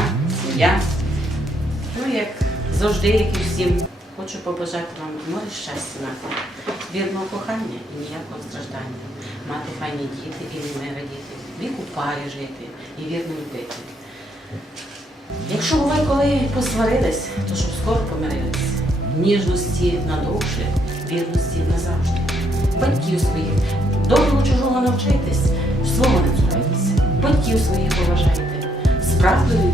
ну, сім'я. Ну, як завжди, як і всім, хочу побажати вам море щастя мати, вірного кохання і ніякого страждання. Мати файні діти, і не діти, вік у парі жити і вірно любити. Якщо буває, коли посварились, то щоб скоро помирились. Ніжності надовше, вірності назавжди. Батьків своїх, доброго чужого навчайтесь, свого не цурайтеся, батьків своїх поважайте, з правдою.